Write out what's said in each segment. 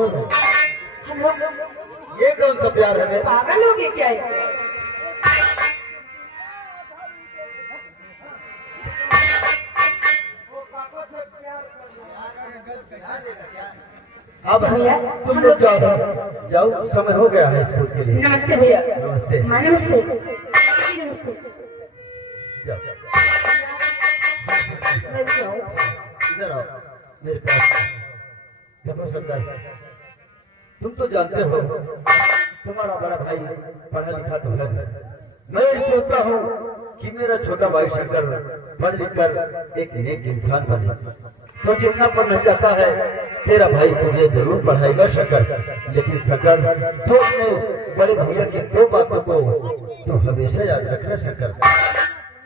कौन है? हम लोग ये कौन सा प्यार है मेरा? पागल हो गए क्या है? अब तुम लोग जाओ जाओ, समय हो गया है स्कूल के लिए। नमस्ते भैया। नमस्ते। हाँ, नमस्ते नमस्ते। जाओ मैं भी जाऊँ? इधर आओ मेरे पास। देखो सरदार, तुम तो जानते हो तुम्हारा बड़ा भाई पढ़ा लिखा तो है। मैं सोचता हूँ कि मेरा छोटा भाई शंकर पढ़ लिख कर एक नेक इंसान बने। तो जितना पढ़ना चाहता है तेरा भाई तुझे जरूर पढ़ाएगा शंकर। लेकिन शंकर तो अपने बड़े भैया की दो बातों को तो हमेशा याद रखना शंकर।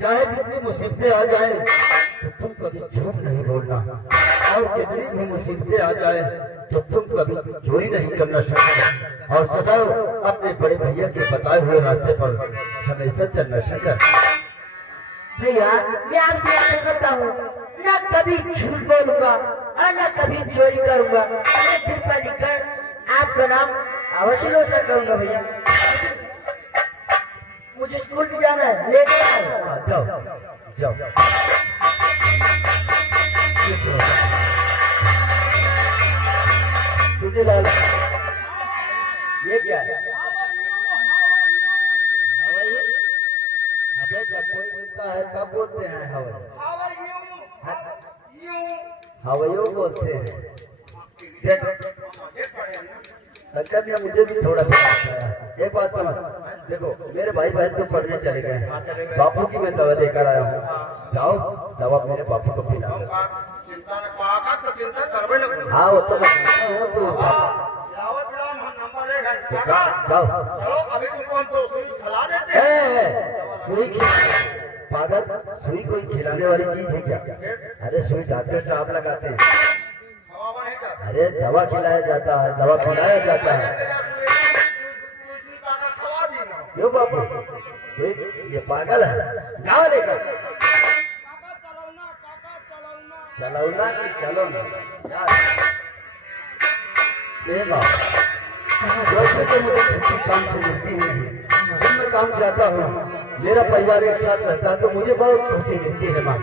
चाहे जितनी मुसीबतें आ जाए तो तुम कभी झूठ नहीं बोलना, और कितनी भी मुसीबतें आ जाए तो तुम कभी चोरी नहीं करना शंकर। और सदैव अपने बड़े भैया के बताए हुए रास्ते पर हमेशा चलना शंकर। भैया मैं आपसे ऐसा करता हूँ, न कभी झूठ बोलूंगा और न कभी चोरी करूंगा। मैं फिर पर लिखकर आपका नाम अवश्य रोशन करूंगा भैया। मुझे स्कूल भी जाना है, लेट हो रहा है। जाओ जाओ। तुझे लाल ये क्या है? अबे जब कोई मिलता है तब बोलते हैं हवाइयों बोलते हैं। लगता है मुझे भी थोड़ा सा एक बात समझ। देखो मेरे भाई बहन तो पढ़ने चले गए हैं, बापू की मैं दवा लेकर आया हूँ। जाओ दवा मेरे बापू को पिला। हाँ वो तो मैं हूँ, तो जाओ। सुई पागल, सुई कोई खिलाने वाली चीज है क्या? अरे सुई डॉक्टर साहब लगाते हैं। अरे दवा खिलाया जाता है, दवा पिलाया जाता है। क्यों बापू ये पागल है? जाओ लेकर। चलौना कि चलो ना? वैसे तो मुझे छुट्टी काम से मिलती है। जब मैं काम जाता हूँ मेरा परिवार एक साथ रहता है तो मुझे बहुत खुशी मिलती है। माँ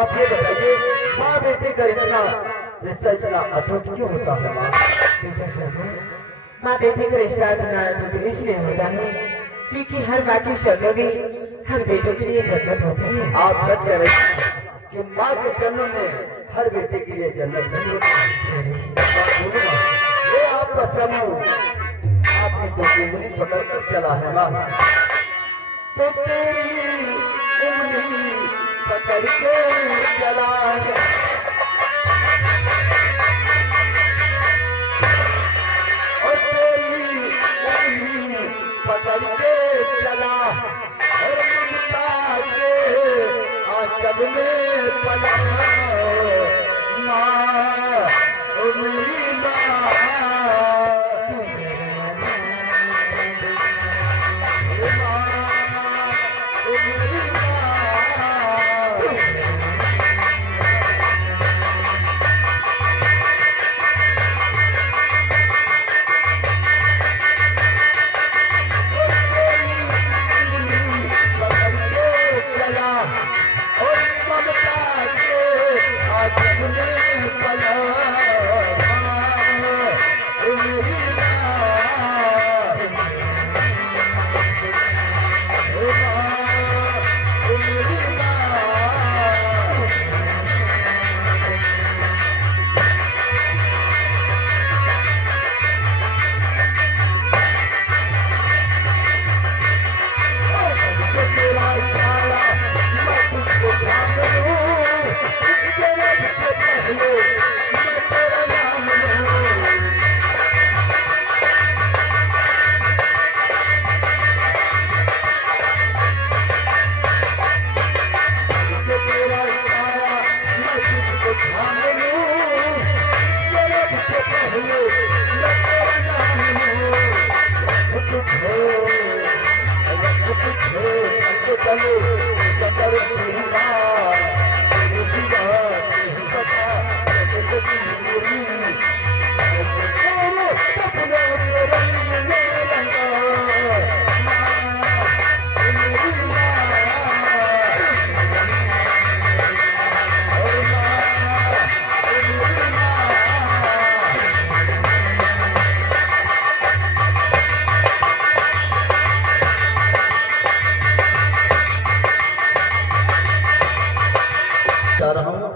आप ये बताइए, माँ बेटे का इतना रिश्ता इतना अटूट क्यों होता है? माँ बेटे का रिश्ता इतना अटूट इसलिए होता है क्योंकि हर माँ की शर्तों भी हर बेटों के लिए जन्नत होती है। आप सच कह रहे हैं कि माँ के चरणों में हर बेटे के लिए जन्नत नहीं होती। ये आपका समूह आपने जो उंगली पकड़कर चला है माँ, तो तेरी उंगली पकड़ के चला है। और तेरी उंगली पकड़ के चला और ममता के आंचल में पला। माँ ओ मेरी माँ,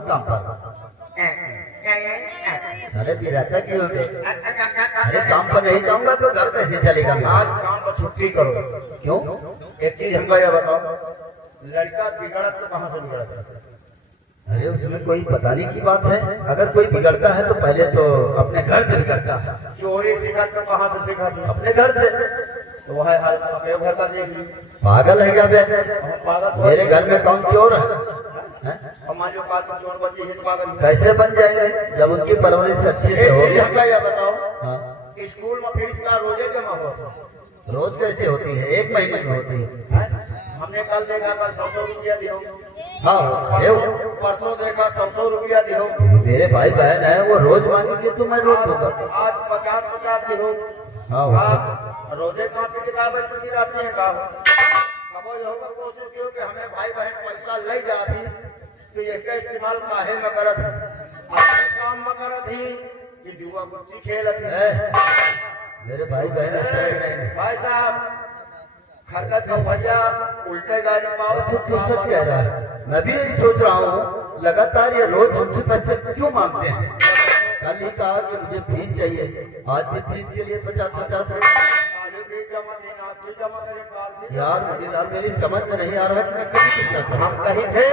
काम पर। अरे बिराता क्यों है? अरे काम पर नहीं जाऊंगा तो घर कैसे चलेगा? आज काम पर छुट्टी करो। क्यों? एक चीज हमको यह बताओ, लड़का बिगड़ा तो कहाँ से बिगड़ा? अरे उसमें कोई बताने की बात है? अगर कोई बिगड़ता है तो पहले तो अपने घर से बिगड़ता है। चोरी सीखा तो कहाँ से सीखा था? अपने घर से। तो वह हाल अपने घर का देख ली। पागल है क्या बे? पागल मेरे घर में कौन चोर है? हैं? मान लो काल को चोर बची है तो पागल। कैसे बन जाएंगे जब उनकी परवरिश अच्छी से होगी? हमका यह बताओ, हाँ। स्कूल में फीस का रोजे जमा होता? रोज कैसे होती है? एक महीने में होती है। हमने कल देखा, कल 100 रुपया दियो। हाँ परसों देखा 100 रुपया दियो। मेरे भाई बहन है, वो रोज मांगेंगे तो मैं रोज दूंगा। आज 50 दियो। हाँ रोजे कॉपी किताबें छुट्टी रहती है का? अब ये होगा कोशिश कियो कि हमें भाई बहन पैसा ले जाती तो ये का इस्तेमाल काहे में करत है? अपने काम में करत ही कि जुआ गुच्ची खेलत है। मेरे भाई बहन नहीं। भाई साहब, खरकत का भैया उल्टे गाड़ी पाओ तू सच कह रहा है। मैं भी यही सोच रहा हूँ, लगातार ये रोज हमसे पैसे क्यों मांगते हैं? कल ही कहा कि मुझे फीस चाहिए, आज भी फीस के लिए 50-50 यार मेरी समझ में नहीं आ रहा कि मैं कभी कितना करूं। हम कहीं थे,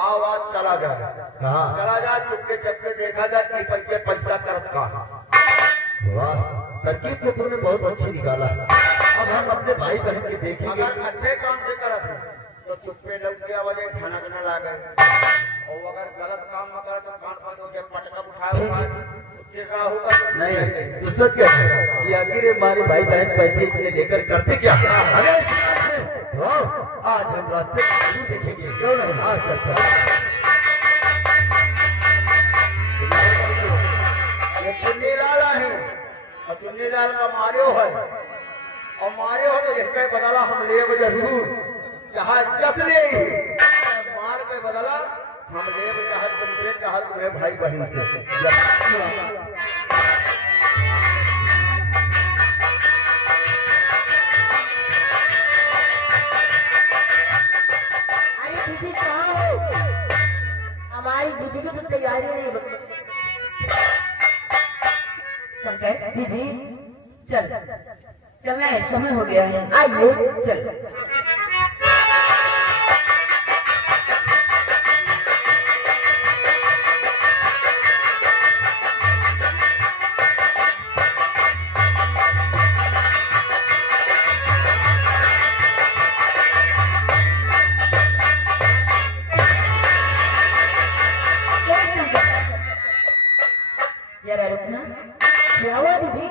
आवाज चला जाए। कहाँ? चला जाए, चुपके चपके देखा जाए कि पैसे पैसा करत कहाँ। वाह, तरकीब तो तुमने बहुत अच्छी निकाला। अब हम अपने भाई बहन के देखेंगे। अगर अच्छे काम से करत है तो चुप्पे लग गया वजह खाना खाना ला गए, और अगर गलत काम में करे तो कान पर मुझे पटका उठाया हुआ होगा। नहीं, तू सच कह रहा है कि आखिर हमारे भाई बहन पैसे इतने लेकर करते क्या? अगर आज हम रास्ते में देखेंगे। क्यों नहीं? आज अच्छा चुन्नी लाल है और चुन्नी लाल का मारियो है, और मारियो हो तो इसके बदला हम ले जरूर, चाहे जस ले मार के बदला हम ले चाहे तुमसे, चाहे तुम्हें भाई बहन से। अरे दीदी कहाँ हो? हमारी दीदी की तो तैयारी नहीं बनी। शंकर दीदी चल चलना है, समय हो गया है, आइए चल। जरा रुकना। क्या हुआ दीदी?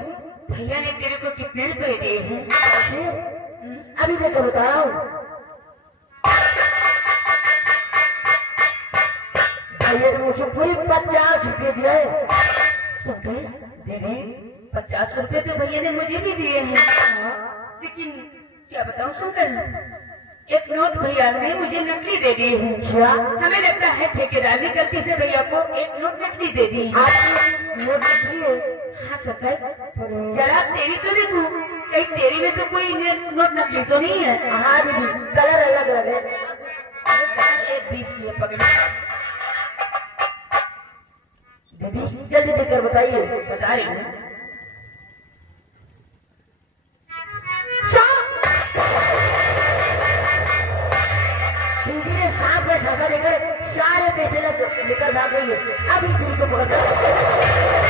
भैया ने तेरे को कितने रुपए दिए हैं? अभी देखो बता रहा हूँ। भैया ने मुझे पूरी 50 रुपए दिए। समझे दीदी? 50 रुपए तो भैया ने मुझे भी दिए हैं, लेकिन क्या बताऊँ शंकर, एक नोट भैया ने मुझे नकली दे दिए हैं। क्या? हमें लगता है ठेकेदारी गलती से भैया को एक नोट नकली दे दी है। आपकी नोट नकली है? हाँ सफेद। जरा तेरी तो देखो, कहीं तेरी में तो कोई नोट नकली तो नहीं है? हाँ दीदी, कलर अलग अलग है। एक 20 ये पकड़ दीदी, जल्दी देकर बताइए। बता रही हूँ। दीदी ने सांप का झांसा लेकर सारे पैसे लेकर भाग गई है। अब इस दूर को पकड़ो।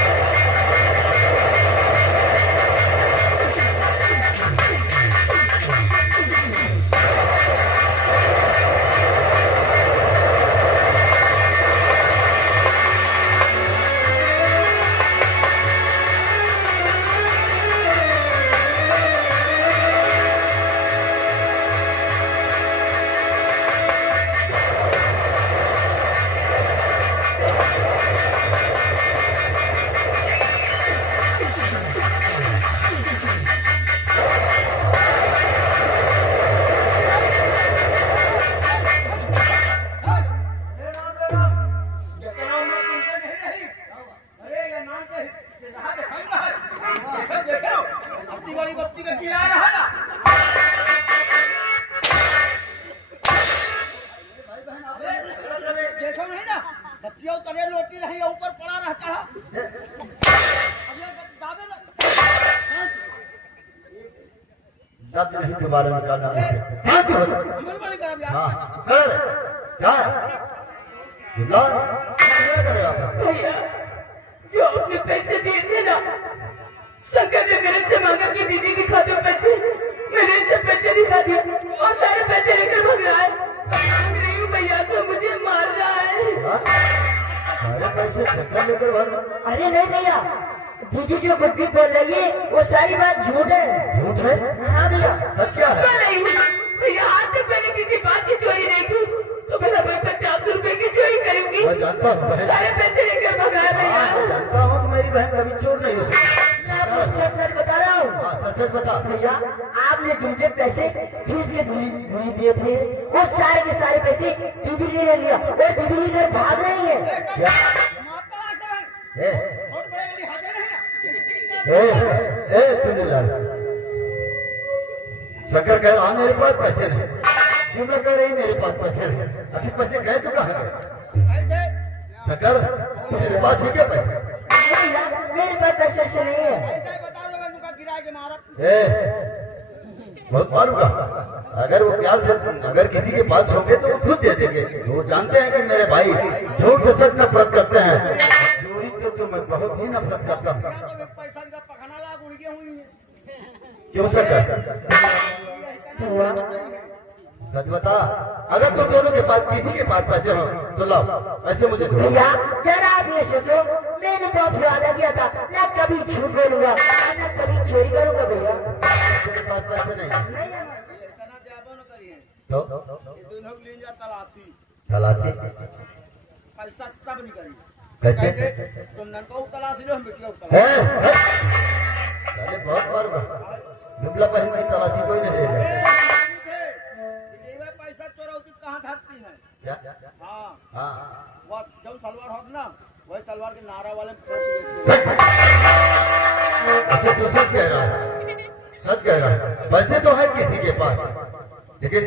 तले लोटी रही ऊपर पड़ा रह चढ़ा अब ये दावे दर्द नहीं के बारे में करना हाँ क्यों होता मेहरबानी कर यार हाँ कर क्या ला क्या करे आप भैया जो आपने पैसे दिए थे ना शंकर ने मेरे से मांगा कि दीदी दिखा दो पैसे मैंने इसे पैसे दिखा दिए और सारे पैसे लेकर भाग रहा है मांग रही हूँ भैया तो मुझे मार रहा है सारे पैसे शंकर लेकर भाग अरे नहीं भैया दीदी जो कुछ भी बोल रही है वो सारी बात झूठ है झूठ है हाँ भैया सच क्या है नहीं भैया आज तक मैंने किसी बात की चोरी नहीं की तो मेरा पैसा 400 रुपए की चोरी करूंगी मैं जानता हूँ बहन सारे पैसे लेकर भगाया भैया मैं जानता हूँ कि मेरी बहन कभी चोर नहीं होती मैं आपको सच सच बता रहा हूँ हाँ सच सच बता भैया आपने मुझे पैसे फीस के धुरी दिए थे वो सारे के सारे पैसे दीदी ने ले लिया और दीदी इधर भाग रही है क्या माता ऐसे ए बहुत बड़े वाली हाजिर है ना ए तूने लाल शंकर कह रहा मेरे पास पैसे नहीं जुमला कह रही मेरे पास पैसे नहीं अभी पैसे गए तो कहाँ गए शंकर मेरे पास ही क्या पैसे भैया मेरे पास पैसे से नहीं है ऐसा ही बता दो मैं तुमका गिरा के मारत ए बहुत मारूंगा अगर वो प्यार से अगर किसी के पास होंगे तो वो खुद दे देंगे वो जानते हैं कि मेरे भाई झूठ से सच नफरत करते हैं चोरी तो मैं बहुत ही नफरत करता हूँ तो पैसा का पखाना ला गुड़ के हुई है क्यों शंकर सच बता अगर तुम दोनों के पास किसी के पास पैसे हो तो लाओ पैसे मुझे दो भैया जरा आप ये सोचो मैंने तो आपसे वादा किया था न कभी झूठ बोलूंगा न कभी चोरी करूंगा भैया मेरे पास पैसे नहीं नहीं है ना इतना जाबो न करिए तो ये दोनों ले जा तलाशी तलाशी पैसा तब नहीं करी कैसे तुम नन को तलाशी लो हम बिटिया है तलाशी पहले बहुत मारूंगा जुमला पहन की तलाशी कोई नहीं देगा पैसा चोरौती कहाँ धरती है क्या हाँ हाँ वो जब सलवार होत ना वही सलवार के नारा वाले में फंस गए अच्छा तो सच कह रहा है सच कह रहा है पैसे तो है किसी के पास लेकिन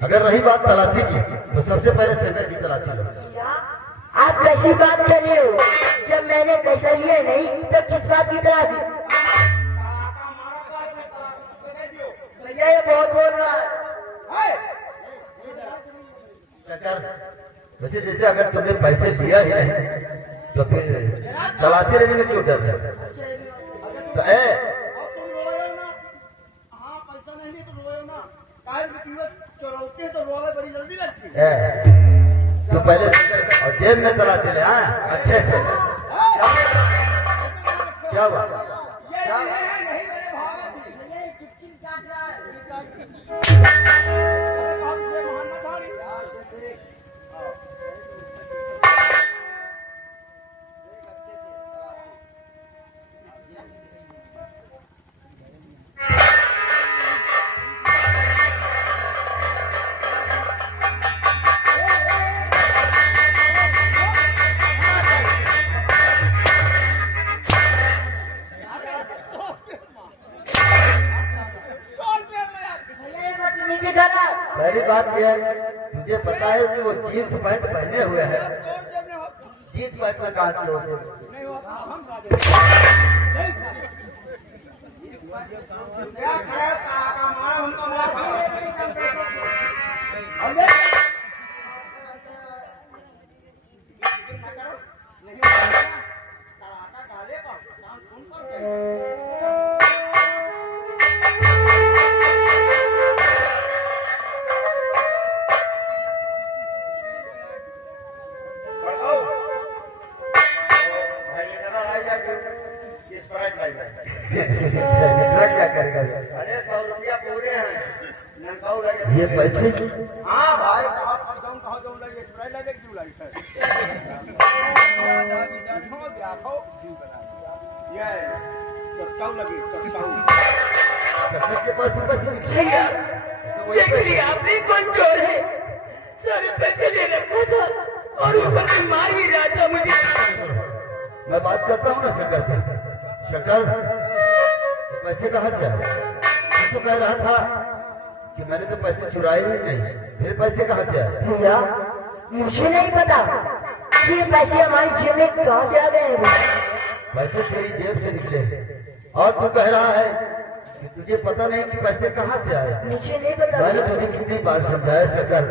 अगर रही बात तलाशी की तो सबसे पहले शंकर की तलाशी लो आप कैसी बात कर रहे हो जब मैंने पैसा लिया नहीं तो किस बात की तलाशी भैया ये बहुत बोल रहा है शंकर वैसे जैसे अगर तुमने पैसे लिया ही नहीं तो फिर तलाशी लेने में क्यों डर रहे तो ए और तुम रोयो ना हाँ पैसा नहीं तो रोयो ना काहे की चोरौती है तो रोवे बड़ी जल्दी लगती है तो पहले और जेब में तलाशी ले हाँ अच्छे से क्या हुआ यही मेरे भागा थी ये चुटकी काट रहा है अरे बाप रे मोहम्मद थारी यार देख अच्छे थे पहली बात यह है मुझे पता है कि वो जीन्स पैंट पहने हुए हैं जीन्स पैंट में कहा थे क्या करेगा अरे 100 रुपया पूरे हैं नंकाऊ लगे ये पैसे हाँ भाई कहाँ जाऊँ लगे स्प्राइट लगे क्यों लगे ये चट्टाऊ लगे चट्टाऊ के पास पैसे भैया देख लिया आपने कौन चोर है सारे पैसे ले रखा था और ऊपर से मार भी रहा था मुझे मैं बात करता हूँ ना शंकर से शंकर पैसे कहाँ से आए तू तो कह रहा था कि मैंने तो पैसे चुराए ही नहीं फिर पैसे कहाँ से आए भैया मुझे नहीं पता ये पैसे हमारी जेब में कहाँ से आ गए हैं भैया? पैसे तेरी जेब से निकले और तू कह रहा है कि तुझे पता नहीं कि पैसे कहाँ से आए। मुझे नहीं पता मैंने भैया। तुझे कितनी बार समझाया शकर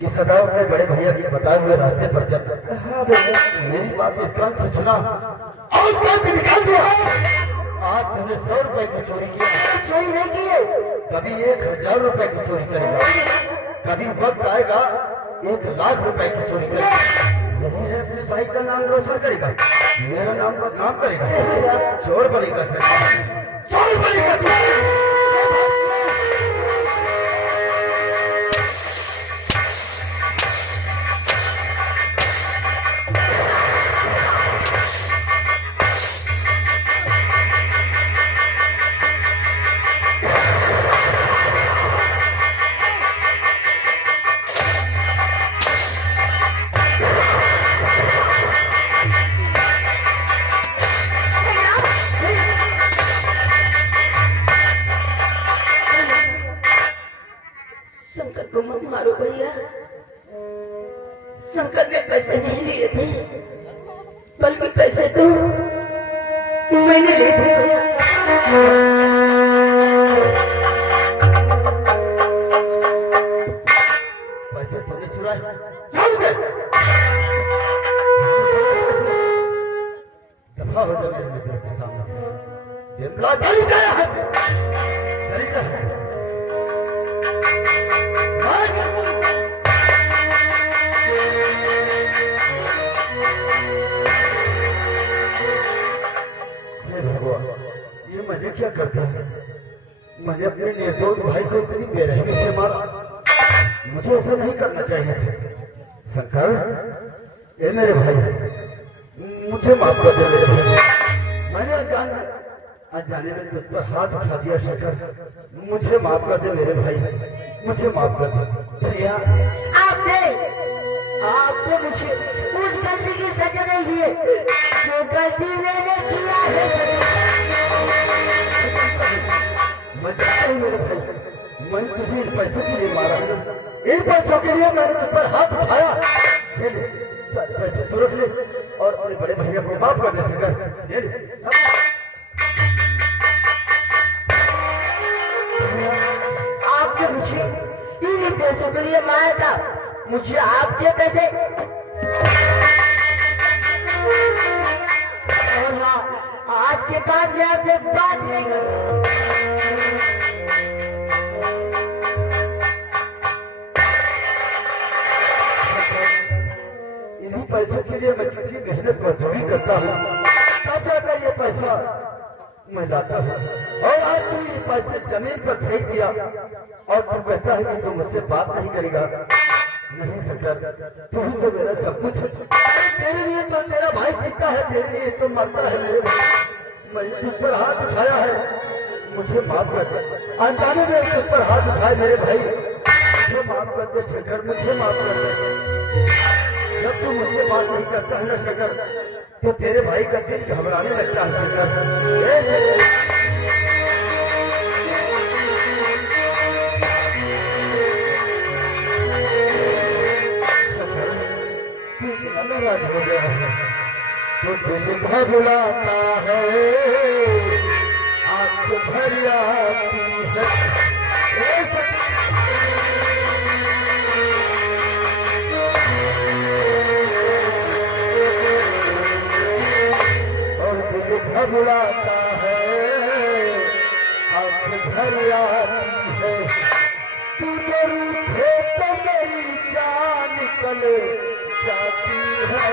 कि सदा अपने बड़े भैया के बताए हुए रास्ते पर चल। हाँ भैया। मेरी बात इस कान से सुना और बात निकाल दिया। आज तुमने 100 रुपए की चोरी की, चोरी नहीं की है। कभी 1000 रुपए की चोरी करेगा, कभी वक्त आएगा 1,00,000 रुपए की चोरी करेगा। यही है अपने भाई का नाम रोशन करेगा, मेरा नाम बदनाम करेगा। चोर बनेगा सर, चोर बनेगा तू। शंकर को मत मारो भैया। शंकर ने पैसे नहीं लिए थे, बल्कि पैसे तो मैंने लिए थे भैया। पैसे तूने चुराए, चल दे। दफा हो जा मेरे मित्र के सामने। ये बला चली गया है, चली जा। हे भगवान, ये मैंने क्या कर दिया? मैंने अपने निर्दोष भाई को इतनी बेरहमी से मारा। मुझे ऐसा नहीं करना चाहिए था। शंकर, ये मेरे भाई, मुझे माफ कर दे मेरे भाई। मैंने अनजाने में तुझ पर हाथ उठा दिया। शंकर, मुझे माफ कर दे मेरे भाई, मुझे माफ कर दे। भैया आपने मुझे उस गलती की सजा नहीं दी है जो गलती मैंने किया है। मैं जानता हूँ मेरे भाई, मैंने तुझे इन पैसों के लिए मारा। इन पैसों के लिए मैंने तुझ पर हाथ उठाया। ले ले, सारे पैसे तू रख ले और अपने बड़े भैया को माफ कर दे। शंकर, ले ले। आपने मुझे इन पैसों के लिए मारा था, मुझे आपके पैसे और हाँ, आज के बाद मैं आपसे बात नहीं करूँगा। इन्हीं पैसों के लिए मैं कितनी मेहनत मजदूरी करता हूँ, तब जाकर ये पैसा मैं लाता हूँ। और आज तू ये पैसे जमीन पर फेंक दिया और तू कहता है कि तू मुझसे बात नहीं करेगा। नहीं शंकर, तू ही तो मेरा सब कुछ है। तेरे लिए तो तेरा भाई जीता है, तेरे लिए तो मरता है मेरे भाई। मैंने तुझ पर हाथ उठाया है, मुझे माफ कर दे। अनजाने में तुझ पर हाथ उठाए मेरे भाई, मुझे माफ कर दे शंकर, मुझे माफ कर दे। जब तू मुझसे बात नहीं करता है ना शंकर, तो तेरे भाई का दिल घबराने लगता है शंकर। नाराज हो गया है तो दिल घबराता है, आंख भर आती है। और दिल घबराता है, आंख भर आती है। तू जरूर थे तो मेरी जान निकल जाती है।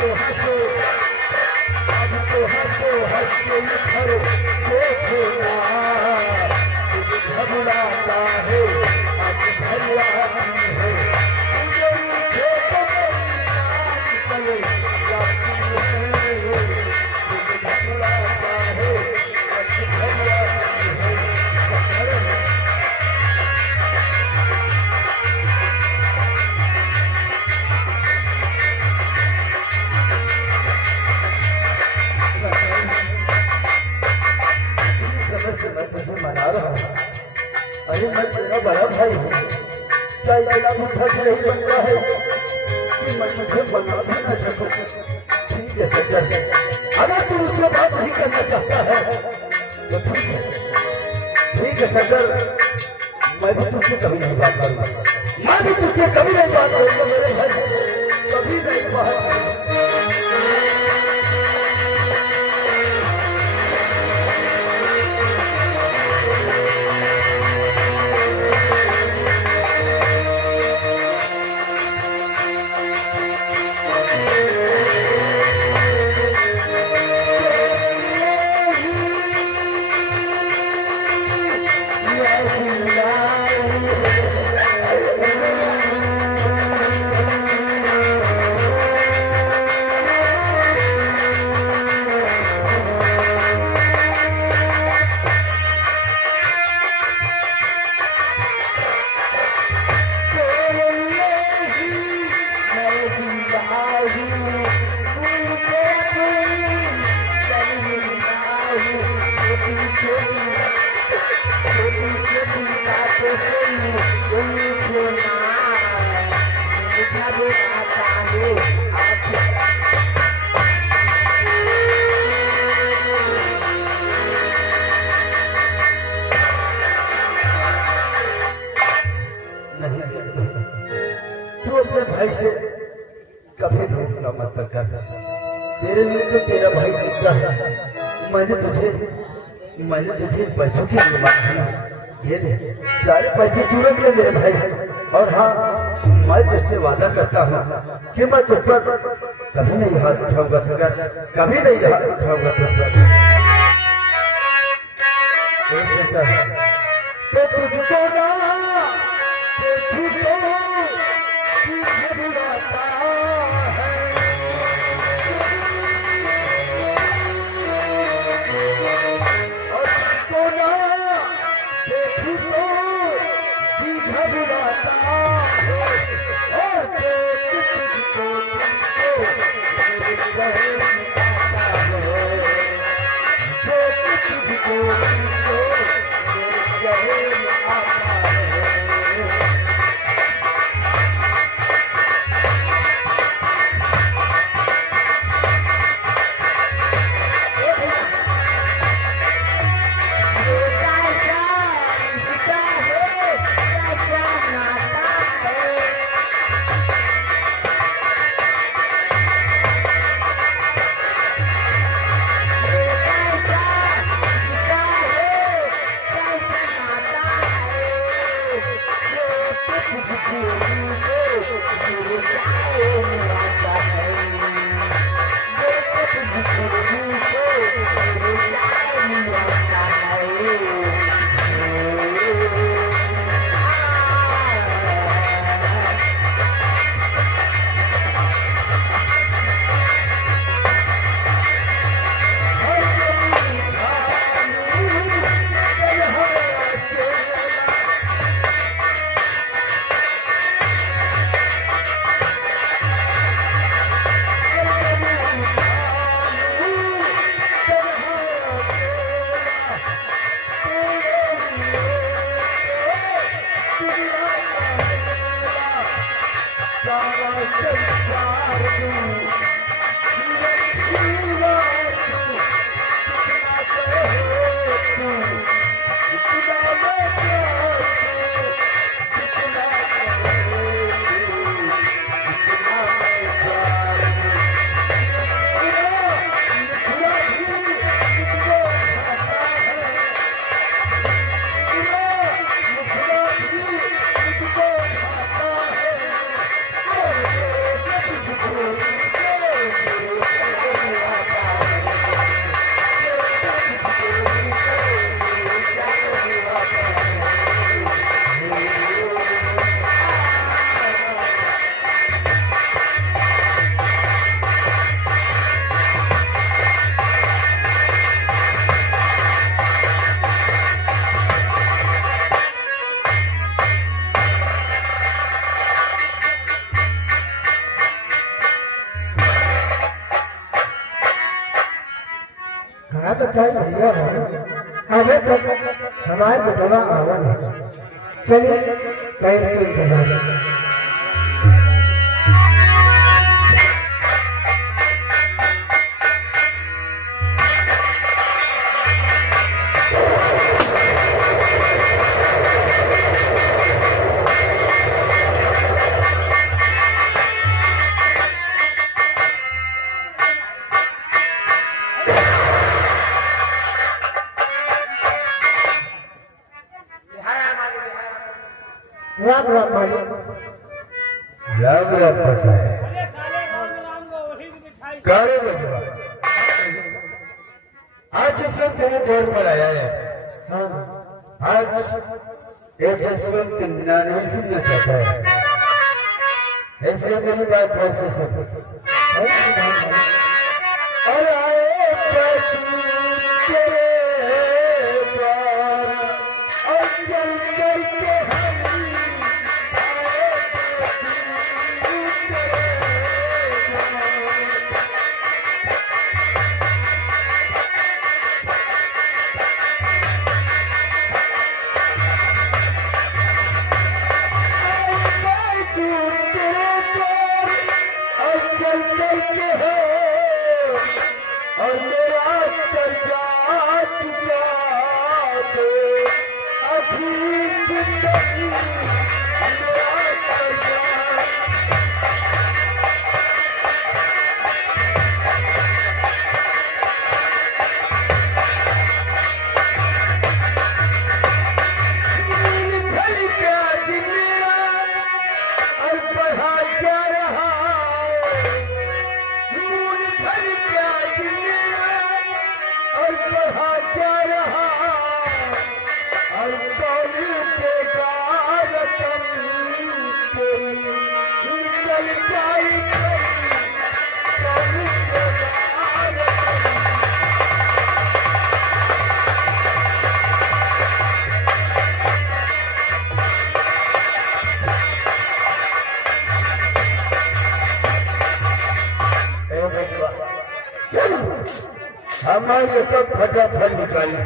हंसो अब तो हंसो हंस के इधर देखो ना घबराता है अब घबराती है चले जाती है घबराता है अब घबराती है मैं तुझे मना रहा हूँ। अरे मैं तेरा बड़ा भाई हूँ, क्या इतना बुद्धा नहीं बनता है कि मैं तुझे बना भी न सकूं। ठीक है सज्जन, अगर तू उससे बात नहीं करना चाहता है तो ठीक है सज्जन, मैं भी तुझसे कभी नहीं बात करूंगा। मैं भी तुझसे कभी नहीं बात करूंगा मेरे भाई, कभी नहीं बात करूंगा। तू अपने भाई से कभी रोकना मत कर, तेरे लिए तो तेरा भाई जीता है। मैंने तुझे पैसों की मांगा, ये दे सारे पैसे तू रख ले मेरे भाई। और हाँ, मैं तुझसे वादा करता हूँ कि मैं तुझ पर कभी नहीं हाथ उठाऊंगा सगर, कभी नहीं हाथ उठाऊंगा तुझ पर। तो तुझको ना तुझको घबराता है और तुझको ना तुझको घबराता है और तुझको तो कल भैया है, हमें तो हमारे बटवा आवन है। चलिए पैर के इंतजार। राम राम मालिक। राम राम पता है गाड़ी बजवा आज सब तेरे दौर पर आया है। हाँ आज एक जसवंत नानी सुनना चाहता है, इसलिए मेरी बात वैसे सुन। और आए तेरे द्वार और चल करके और मेरा जात जाते अभी जिंदगी मेरा और बढ़ा जा रहा और बढ़ा जा रहा और कौन के गारतन तेरी निकल जाए कौन के गारतन। हमारे तो फटाफट निकाली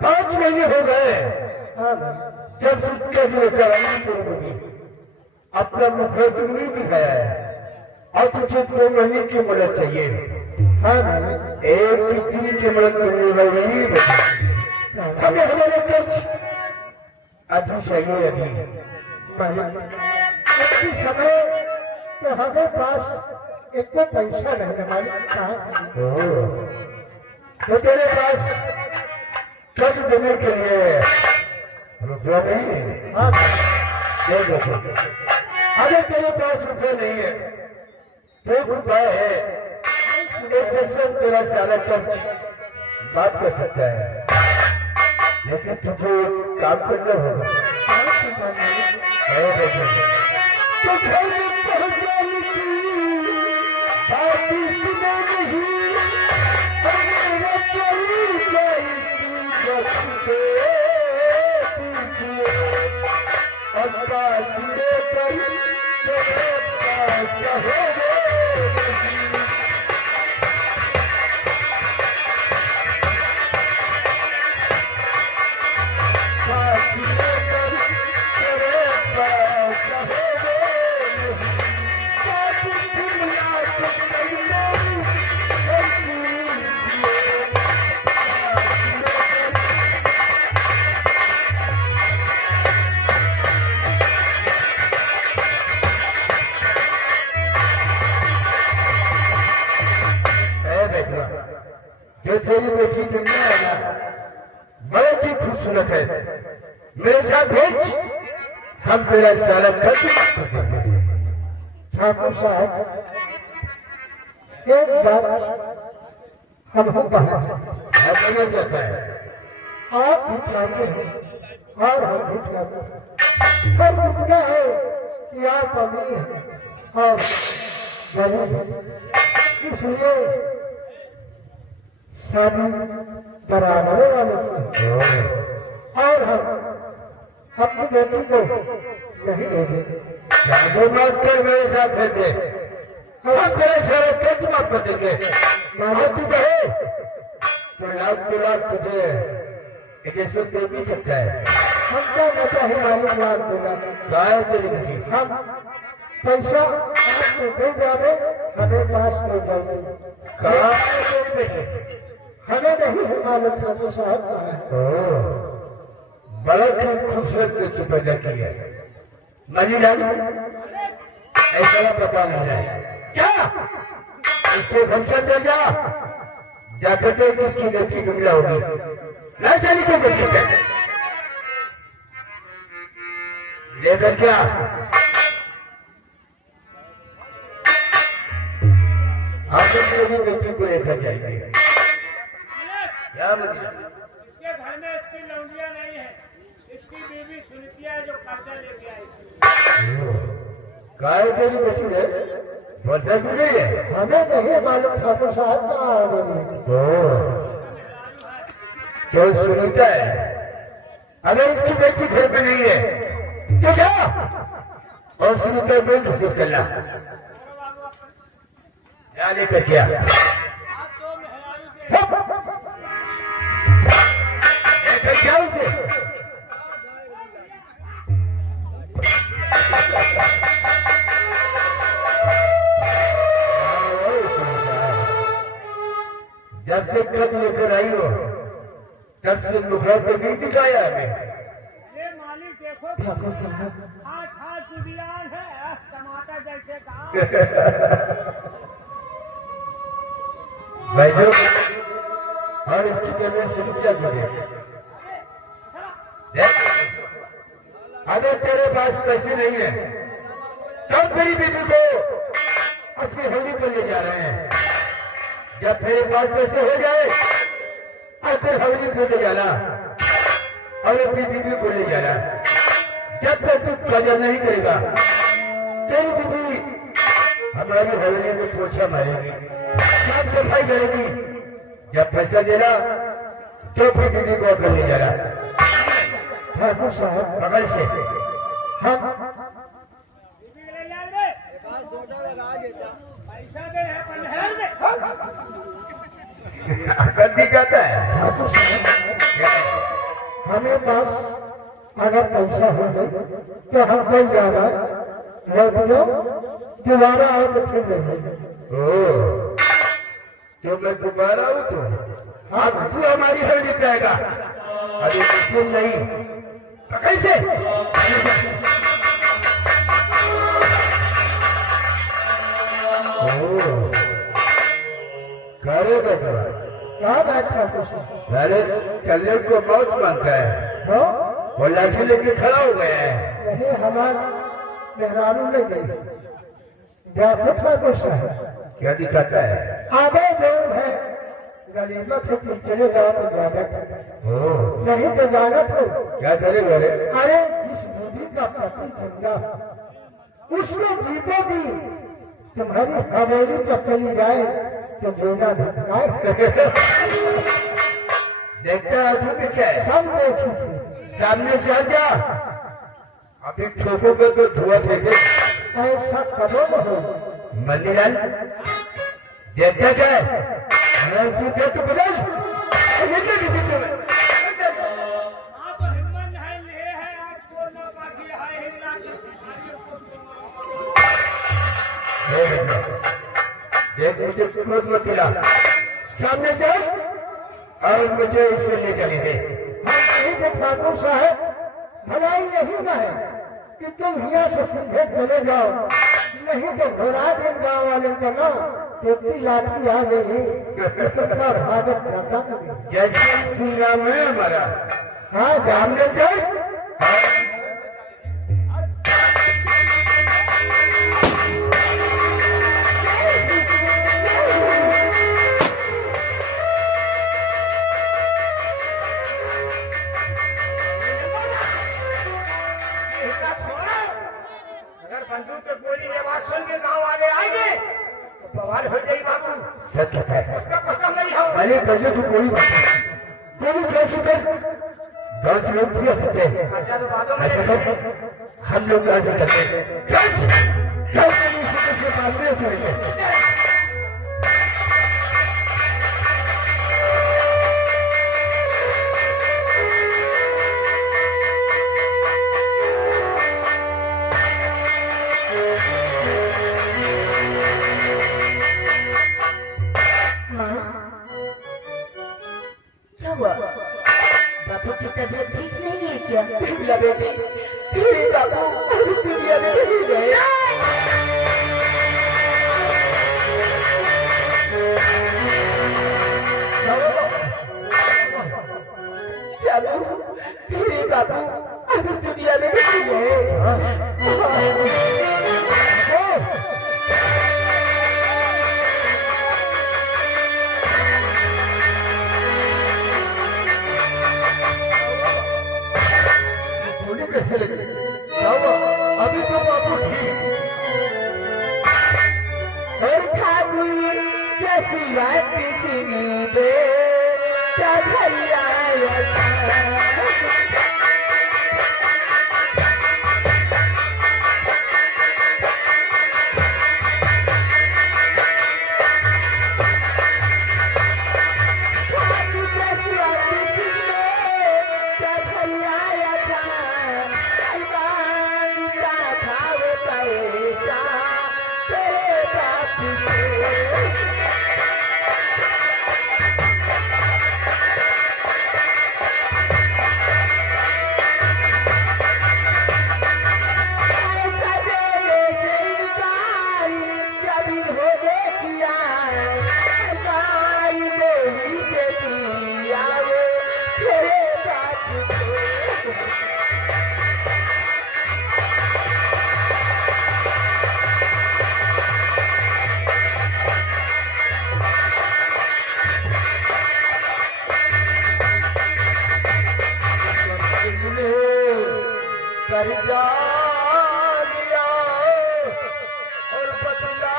पांच महीने हो गए जब सिक्का जो करानी अपना मुखदमी भी गया है और तुझे 2 महीने की मदद चाहिए। एक दिन की मदद करने वाली हमें हमारे कुछ अभी चाहिए। अभी समय तो हमारे पास इतना पैसा नहीं हमारे कहाँ तो तेरे पास कर्ज देने के लिए रुपया नहीं। हाँ अगर तेरे पास रुपये नहीं है, 1 रुपया है, एक जैसे तेरा सारा कर्ज बात कर सकता है, लेकिन तुझे काम करना होगा। तो घर में पहुंचाने की बात सुना नहीं, चली जाए जो तेरी बेटी दुनिया है ना, बहुत ही खूबसूरत है। मेरे साथ भेज, हम तेरा सारा खर्च ठाकुर साहब, एक बात हमको कहा समझ जाता है। आप भिखलाते हैं और हम भिखलाते हैं। पर इतना है कि आप अमीर हैं और गरीब हैं, इसलिए शादी कराने वाले हैं और हम अपनी बेटी को नहीं देंगे। जो बात कर मेरे साथ रहते, हम तेरे सारे खर्च माफ कर देंगे। मानो तू कहे तो लाख तुझे जैसे दे भी सकता है। हम क्या कहते हैं मालिक लाख देगा, गाय तेरी नहीं। हम पैसा आपको दे जावे, हमें पास में जाएंगे। कहा तेरे बेटे हमें नहीं है मालूम ठाकुर साहब का है। बड़ा खूबसूरत बेटी पैदा की है। मनी लाल ऐसा पता नहीं है क्या? इसको फंक्शन दे जाकर के किसकी लड़की डुबला होगी ना चली तो कैसे कर लेकर क्या आप लोग बेटी को लेकर जाएंगे। क्या इसके घर में इसकी लौंडिया नहीं है, इसकी बीवी सुनतिया है जो कर्जा लेके आई थी। काय तेरी बेटी है, बोलता क्यों नहीं है? हमें नहीं मालूम ठाकुर साहब कहाँ आ गए। तो सुनता है, अगर इसकी बेटी घर पे नहीं है तो क्या? और सुनता बेच से करना क्या लेकर क्या? आप तो मेहरारू के लेकर क्या उसे? जब से खत लेकर आई हो तब से मुखर तो नहीं दिखाया हमें। ये मालिक देखो ठाकुर साहब, हाथ दुबियान है, टमाटर जैसे काम। बैठो और इसकी पेमेंट शुरू किया करें। अगर तेरे पास पैसे नहीं है तब मेरी बेटी को अपनी हल्दी पर ले जा रहे हैं। जब मेरे पास पैसे हो जाए और फिर हल्दी को ले जाना और अपनी बीवी को ले जाना। जब तक तू कर्जा नहीं करेगा तेरी बीवी हमारी हल्दी को पोछा मारेगी, साफ सफाई करेगी। जब पैसा देना तो फिर बीवी को अपने ले जाना। ठाकुर साहब, बगल से हम बीवी के ले जा रे, पैसा दे है पंडहर दे। गद्दी कहता है। ठाकुर साहब, हमें पास अगर पैसा हो गई तो हम कहीं जाना लड़कियों दोबारा आओ तो फिर लेंगे। ओ, तो मैं दोबारा हूँ तो अब तू हमारी हल्दी पाएगा। अरे मुस्लिम नहीं तो कैसे? करे बेटा क्या बात ठाकुर साहब? अरे चलने को बहुत मानता है, तो वो लाठी लेके खड़ा हो गया है। यही हमारे मेहरानू ले गई जाफर ठाकुर साहब। क्या दिखाता है? आगे लोग है गरीबत है कि चले जाओ तो जागत है, ओ, नहीं तो जागत हो। क्या करे बोले? अरे जिस बीवी का पति चंगा उसमें जीतेगी, तुम्हारी हवेली पर चली जाए तो देना धिकाए। देखता है तू क्या है? सब देखी थी। सामने से हट जा, अभी ठोकोगे तो धुआं फेंके। ऐसा कदों हो मल्लीलाल देखते क्या मैं सीधे तो बदल ये क्या किसी को हाँ तो हिम्मत है ले है आज को ना बाकी है हिला एक मुझे क्रोध मत दिला सामने से और मुझे इससे ले चलेंगे। हम कहीं के ठाकुर साहब भलाई यही न है कि तुम यहाँ से सीधे चले जाओ, नहीं तो घुरा दें गाँव वाले का ना तेती लाठी आ गई तो भागत करता कभी। जैसे श्री राम में हमारा हाँ सामने से अगर बंदूक पे गोली की आवाज सुन के गाँव वाले आएंगे तो बवाल हो जाएगी बाबू। सच है उसका खत्म नहीं हो। पहले कहिए तो कोई बात कोई कैसे कर 10 लोग भी सकते हैं अच्छा तो बातों में ऐसा कर हम लोग ऐसे करते हैं से मारने से क्या हुआ? बापू की तबीयत ठीक नहीं है क्या? बेटी बाबू इस दुनिया में नहीं गए। चलो बाबू अब इस दुनिया में नहीं गए। कैसे लगे अभी तो बाबू ठीक और ठाकुर जैसी बात सुनी दे भैया कर जा लिया और बदला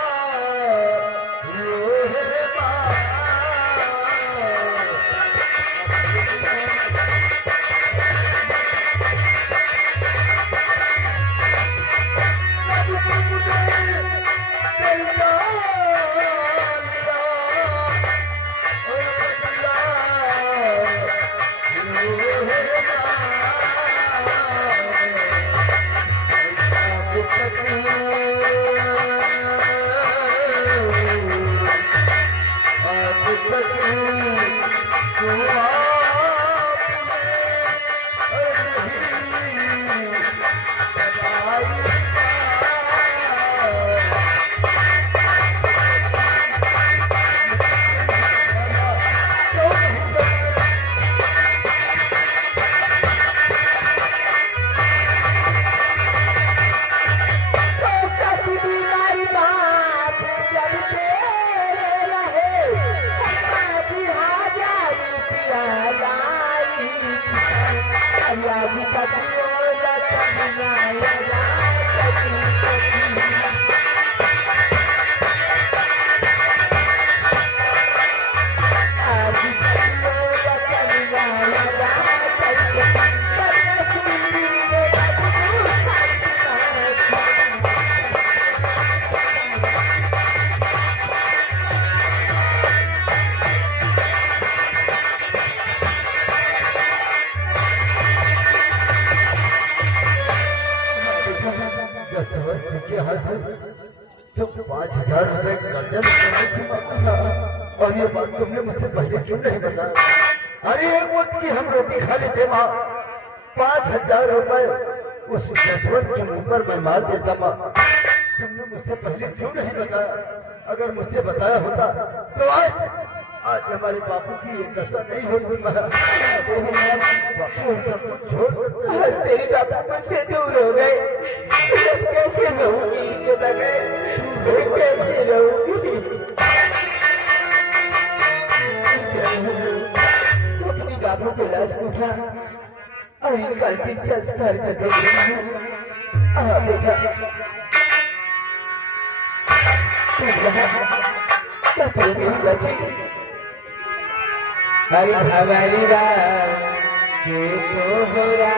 रोहे Yeah. और ये बात तुमने मुझसे पहले क्यों नहीं बताया? अरे एक वक्त की हम रोटी खा लेते माँ, 5,000 रुपए उस जसवंत के मुंह पर मैं मार देता माँ। तुमने मुझसे पहले क्यों नहीं बताया? अगर मुझसे बताया होता तो आज हमारे बापू की ये दशा नहीं होती माँ। बापू हम सब कुछ छोड़ तेरी बाबा मुझसे दूर हो गए, कैसे रहूंगी इनके बगैर, कैसे रहूंगी? तो अपनी बाबू को लाश उठा और इनका अंतिम संस्कार कर दे रही हूँ। बेटा मेरी बच्ची हरी हमारी रात के तोहरा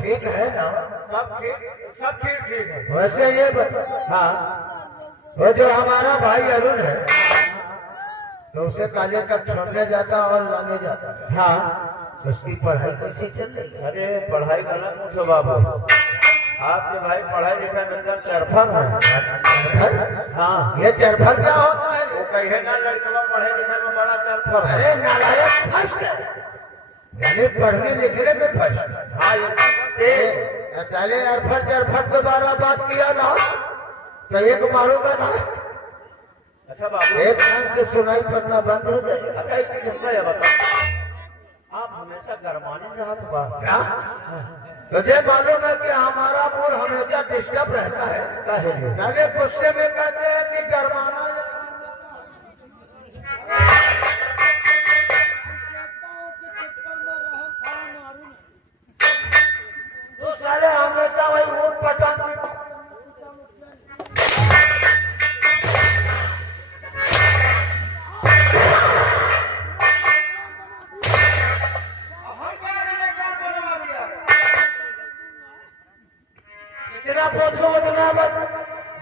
ठीक है ना? सब ठीक है। वैसे ये बता, हाँ, वो जो हमारा भाई अरुण है तो उसे कॉलेज तक छोड़ने जाता और लाने जाता। हाँ, उसकी पढ़ाई कैसी चल रही? अरे पढ़ाई करना पूछो बाबू, आपके भाई पढ़ाई लिखाई में एकदम चरफर है। हाँ, ये चरफर क्या होता है? वो कहे ना लड़का पढ़ाई लिखाई में बड़ा चरफर है। अरे नालायक फर्स्ट है, यानी पढ़ने लिखने में फर्स्ट। हाँ साले अरफर दोबारा बात किया ना तो एक मारूंगा ना। अच्छा बाबू, एक कान से सुनाई पड़ना बंद हो जाए। अच्छा एक चीज है बता, आप हमेशा गरमाने में हाथ बात क्या? तुझे मालूम है कि हमारा मूड हमेशा डिस्टर्ब रहता है। साले गुस्से में कहते हैं कि गरमाना। तो साले हमेशा वही ऊट पटांग इतना पूछो उतना मत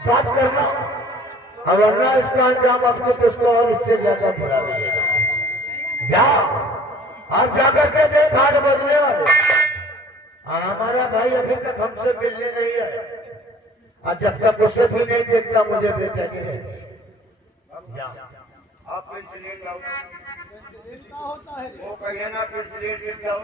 बात करना, और वरना इसका अंजाम अपने तुझको और इससे ज्यादा बुरा लगेगा। जा और जाकर के देख 8 बजने वाले। हमारा भाई अभी तक हमसे मिलने नहीं है, और जब तक उसे भी नहीं देखता मुझे बेचैनी रहती। आप लेट जाओ, वो कहिए ना लेट जाओ।